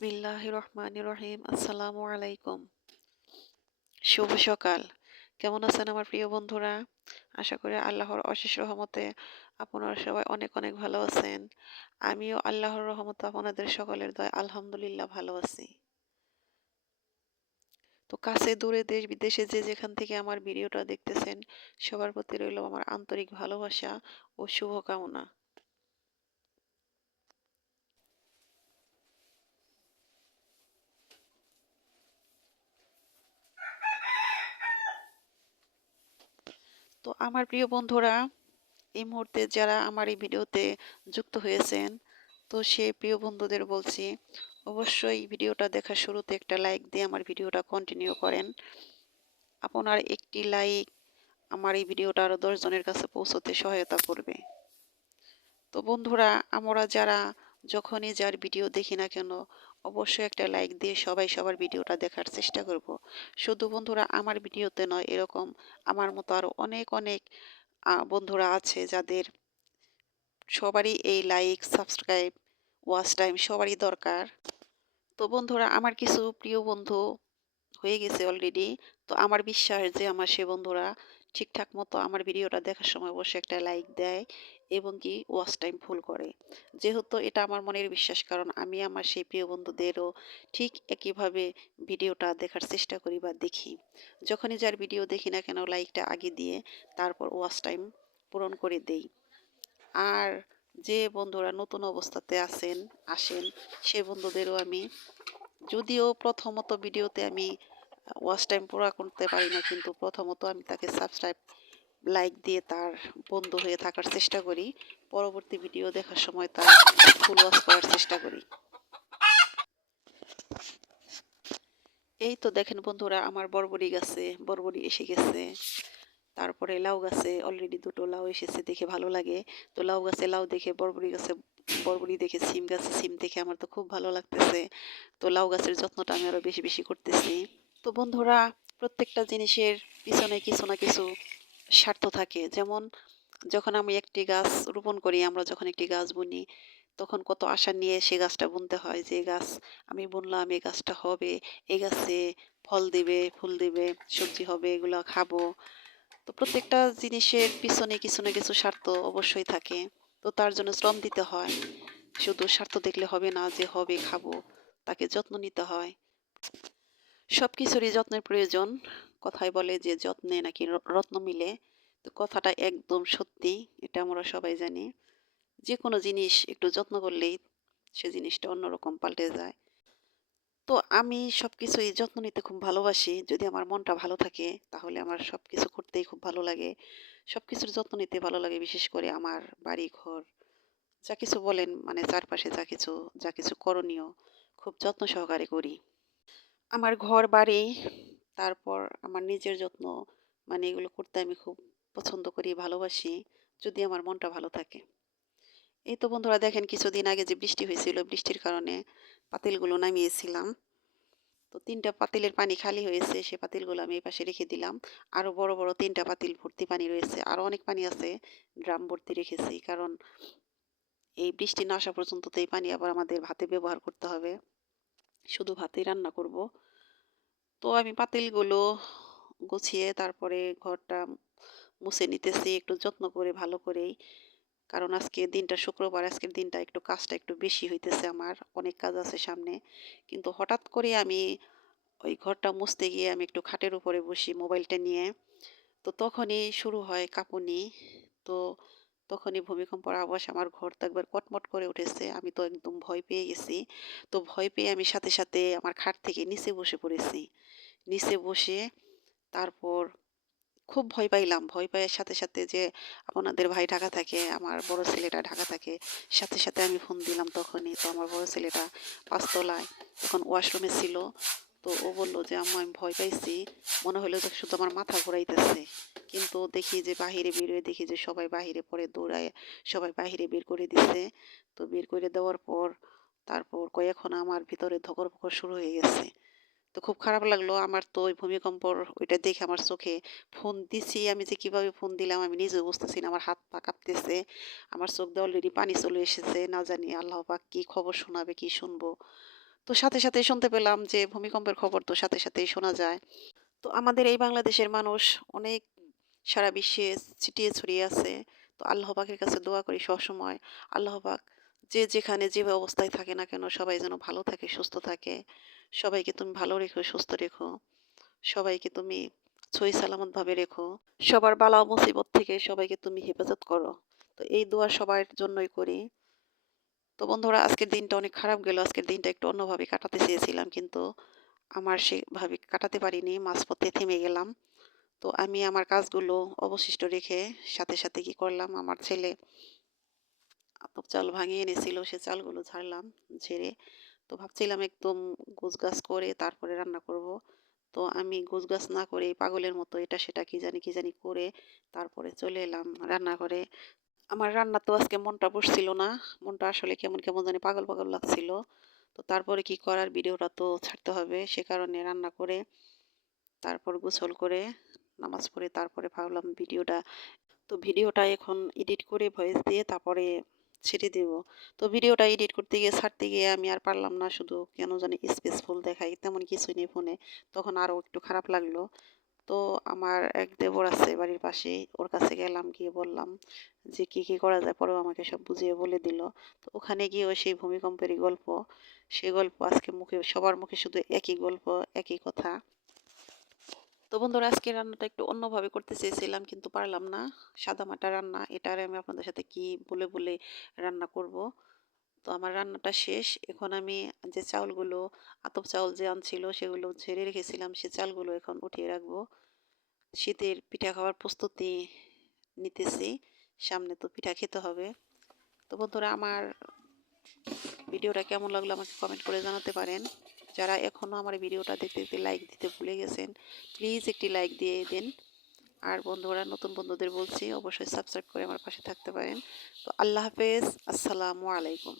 বিসমিল্লাহ রহমান রহিম। আসসালামু আলাইকুম। শুভ সকাল। কেমন আছেন আমার প্রিয় বন্ধুরা? আশা করি আল্লাহর অশেষ রহমতে আপনারা সবাই অনেক অনেক ভালো আছেন। আমিও আল্লাহর রহমতে আপনাদের সকলের দয়, আলহামদুলিল্লাহ ভালো আছি। তো কাছে দূরে দেশ বিদেশে যে যেখান থেকে আমার ভিডিওটা দেখতেছেন, সবার প্রতি রইল আমার আন্তরিক ভালোবাসা ও শুভকামনা। তো আমার প্রিয় বন্ধুরা, এই মুহূর্তে যারা আমার এই ভিডিওতে যুক্ত হয়েছেন, তো সে প্রিয় বন্ধুদের বলছি, অবশ্যই ভিডিওটা দেখার শুরুতে একটা লাইক দিয়ে আমার ভিডিওটা কন্টিনিউ করেন। আপনার একটি লাইক আমার এই ভিডিওটা আরও দশজনের কাছে পৌঁছতে সহায়তা করবে। তো বন্ধুরা, আমরা যারা যখনই যার ভিডিও দেখি না কেন অবশ্যই একটা লাইক দিয়ে সবাই সবার ভিডিওটা দেখার চেষ্টা করব। শুধু বন্ধুরা আমার ভিডিওতে নয়, এরকম আমার মতো আরও অনেক অনেক বন্ধুরা আছে যাদের সবারই এই লাইক সাবস্ক্রাইব ওয়াচ টাইম সবারই দরকার। তো বন্ধুরা, আমার কিছু প্রিয় বন্ধু হয়ে গেছে অলরেডি তো আমার বিশ্বাস যে আমার সে বন্ধুরা ঠিকঠাক মতো আমার ভিডিওটা দেখার সময় বসে একটা লাইক দেয় এবং কি ওয়াচ টাইম ফুল করে। যেহেতু এটা আমার মনের বিশ্বাস, কারণ আমি আমার সেই প্রিয় বন্ধুদেরও ঠিক একইভাবে ভিডিওটা দেখার চেষ্টা করি বা দেখি। যখনই যার ভিডিও দেখি না কেন লাইকটা আগে দিয়ে তারপর ওয়াচ টাইম পূরণ করে দেই। আর যে বন্ধুরা নতুন অবস্থাতে আছেন, আসেন, সে বন্ধুদেরও আমি যদিও প্রথমত ভিডিওতে আমি ওয়াচ টাইম পুরো করতে পারি না, কিন্তু প্রথমত আমি তাকে সাবস্ক্রাইব লাইক দিয়ে তার বন্ধু হয়ে থাকার চেষ্টা করি। পরবর্তী ভিডিও দেখার সময় তার ফুল ওয়াচ করার চেষ্টা করি। এই তো দেখেন বন্ধুরা, আমার বরবরি গাছে, বরবরি এসে গেছে। তারপরে লাউ গাছে অলরেডি দুটো লাউ এসেছে দেখে ভালো লাগে। তো লাউ গাছে লাউ দেখে, বরবরি গাছে বরবরি দেখে, সিম গাছে সিম দেখে আমার তো খুব ভালো লাগতেছে। তো লাউ গাছের যত্নটা আমি আরও বেশি বেশি করতেছি। তো বন্ধুরা, প্রত্যেকটা জিনিসের পিছনে কিছু না কিছু স্বার্থ থাকে। যেমন, যখন আমি একটি গাছ রোপণ করি, আমরা যখন একটি গাছ বুনি, তখন কত আশা নিয়ে সে গাছটা বুনতে হয় যে, গাছ, আমি বুনলাম এই গাছটা হবে এই গাছে ফল দেবে, ফুল দেবে, সবজি হবে, এগুলো খাব। তো প্রত্যেকটা জিনিসের পিছনে কিছু না কিছু স্বার্থ অবশ্যই থাকে। তো তার জন্য শ্রম দিতে হয়। শুধু স্বার্থ দেখলে হবে না যে, হবে, খাব। তাকে যত্ন নিতে হয়। সব কিছুরই যত্নের প্রয়োজন। কথায় বলে যে যত্নে নাকি রত্ন মিলে। তো কথাটা একদম সত্যি, এটা আমরা সবাই জানি। যে কোনো জিনিস একটু যত্ন করলেই সে জিনিসটা অন্যরকম পাল্টে যায়। তো আমি সব কিছুই যত্ন নিতে খুব ভালোবাসি। যদি আমার মনটা ভালো থাকে, তাহলে আমার সব কিছু করতেই খুব ভালো লাগে। সব কিছুর যত্ন নিতে ভালো লাগে, বিশেষ করে আমার বাড়ি ঘর যা কিছু বলেন মানে চারপাশে যা কিছু যা কিছু করণীয়, খুব যত্ন সহকারে করি। আমার ঘর বাড়ি, তারপর আমার নিজের যত্ন মানে এগুলো করতে আমি খুব পছন্দ করি, ভালোবাসি, যদি আমার মনটা ভালো থাকে। এই তো বন্ধুরা, দেখেন কিছুদিন আগে যে বৃষ্টি হয়েছিল, বৃষ্টির কারণে পাতিলগুলো নামিয়েছিলাম। তো তিনটা পাতিলের পানি খালি হয়েছে, সে পাতিলগুলো আমি এই পাশে রেখে দিলাম। আরও বড় বড় তিনটা পাতিল ভর্তি পানি রয়েছে। আরও অনেক পানি আছে, ড্রাম ভর্তি রেখেছি, কারণ এই বৃষ্টি না আসা পর্যন্ত তো এই পানি আবার আমাদের ভাতে ব্যবহার করতে হবে। শুধু ভাতেই রান্না করব। তো আমি পাতিলগুলো গুছিয়ে তারপরে ঘরটা মুছে নিতেছি, একটু যত্ন করে, ভালো করেই। কারণ আজকে দিনটা শুক্রবার, আজকের দিনটা একটু কাজটা একটু বেশি হইতেছে আমার, অনেক কাজ আছে সামনে। কিন্তু হঠাৎ করে আমি ওই ঘরটা মুছতে গিয়ে আমি একটু খাটের উপরে বসি মোবাইলটা নিয়ে। তো তখনই শুরু হয় কাঁপুনি। তো তখনই ভূমিকম্পর আওয়াজ আমার ঘর তো একবার কটমট করে উঠেছে। আমি তো একদম ভয় পেয়ে গেছি। তো ভয় পেয়ে আমি সাথে সাথে আমার খাট থেকে নিচে বসে পড়েছি। নিচে বসে তারপর খুব ভয় পাইলাম। ভয় পাইয়ের সাথে সাথে যে আপনাদের ভাই ঢাকা থাকে, আমার বড় ছেলেটা ঢাকা থাকে, সাথে সাথে আমি ফোন দিলাম তখনই। তো আমার বড় ছেলেটা পাঁচতলায়, তখন ওয়াশরুমে ছিল। তো ও বলল যে আমি ভয় পাইছি। মনে হলো যে শুধু আমার মাথা ঘোরাইতেছে। কিন্তু দেখি যে বাহিরে বের হয়ে দেখি যে সবাই বাহিরে পরে দৌড়ায়, সবাই বাহিরে বের করে দিছে। তো বের করে দেওয়ার পর, তারপর কয়েকক্ষণ আমার ভিতরে ধকর ফকর শুরু হয়ে গেছে। তো খুব খারাপ লাগল আমার তো ওই ভূমিকম্পর, ওইটা দেখে আমার চোখে ফোন দিছি। আমি যে কীভাবে ফোন দিলাম আমি নিজে বুঝতেছি আমার হাত পা কাঁপতেছে। আমার চোখ দিয়ে অলরেডি পানি চলে এসেছে। না জানি আল্লাহ পাক কী খবর শোনাবে, কি শুনব। তো সাথে সাথেই শুনতে পেলাম যে ভূমিকম্পের খবর তো সাথে সাথেই শোনা যায়। তো আমাদের এই বাংলাদেশের মানুষ অনেক সারা বিশ্বে ছিটিয়ে ছড়িয়ে আছে। তো আল্লাহ পাকের কাছে দোয়া করি সবসময় আল্লাহ পাক যে যেখানে যে অবস্থায় থাকে না কেন সবাই যেন ভালো থাকে, সুস্থ থাকে। সবাইকে তুমি ভালো রেখো, সুস্থ রেখো। সবাইকে তুমি সহি সালামত ভাবে রেখো। সবার বালা মুসিবত থেকে সবাইকে তুমি হেফাজত করো। তো এই দোয়া সবার জন্যই করি। তো বন্ধুরা, আজকের দিনটা অনেক খারাপ গেল। আজকের দিনটা একটু অন্যভাবে কাটাতে চেয়েছিলাম কিন্তু আমার সেভাবে কাটাতে পারিনি, মাঝপথে থেমে গেলাম। তো আমি আমার কাজগুলো অবশিষ্ট রেখে সাথে সাথে কি করলাম, আমার ছেলে আতপ চাল ভাঙিয়ে এনেছিল, সে চালগুলো ঝাড়লাম, ঝেড়ে। তো ভাবছিলাম একদম গোছগাছ করে তারপরে রান্না করব। তো আমি গোছগাছ না করে পাগলের মতো এটা সেটা কি জানি কি জানি করে তারপরে চলে এলাম রান্না করে আমার রান্না তো আজকে মনটা বসছিল না। মনটা আসলে কেমন কেমন জানি পাগল পাগল লাগছিল। তো তারপরে কি করার? ভিডিওটা তো ছাড়তে হবে সে কারণে রান্না করে, তারপর গোসল করে, নামাজ পড়ে তারপরে ভাবলাম ভিডিওটা, তো ভিডিওটা এখন এডিট করে ভয়েস দিয়ে তারপরে ছেড়ে দেব। তো ভিডিওটা এডিট করতে গিয়ে, ছাড়তে গিয়ে আমি আর পারলাম না, শুধু কেন জানি স্পেসফুল দেখাই, তেমন কিছুই নেই ফোনে তখন আরও একটু খারাপ লাগল। তো আমার এক দেবর আছে বাড়ির পাশেই, ওর কাছে গেলাম, গিয়ে বললাম যে কি কি করা যায়? পরেও আমাকে সব বুঝিয়ে বলে দিল। তো ওখানে গিয়েও সেই ভূমিকম্পেরই গল্প। সেই গল্প আজকে মুখে, সবার মুখে শুধু একই গল্প, একই কথা। তো বন্ধুরা, আজকে রান্নাটা একটু অন্যভাবে করতে চেয়েছিলাম, কিন্তু পারলাম না। সাদামাটা রান্না, এটার আমি আপনাদের সাথে কি বলে বলে রান্না করব? তো আমার রান্নাটা শেষ। এখন আমি যে চাউলগুলো, আতপ চাউল যে আনছিল সেগুলো ঝেড়ে রেখেছিলাম। সে চালগুলো এখন উঠিয়ে রাখব। শীতের পিঠা খাওয়ার প্রস্তুতি নিতেছি। সামনে তো পিঠা খেতে হবে। তো বন্ধুরা, আমার ভিডিওটা কেমন লাগল আমাকে কমেন্ট করে জানাতে পারেন। যারা এখনও আমার ভিডিওটা দেখতে দেখতে লাইক দিতে ভুলে গেছেন প্লিজ একটি লাইক দিয়ে দিন। আর বন্ধুরা, নতুন বন্ধুদের বলছি, অবশ্যই সাবস্ক্রাইব করে আমার পাশে থাকতে পারেন। তো আল্লাহ হাফেজ, আসসালামু আলাইকুম।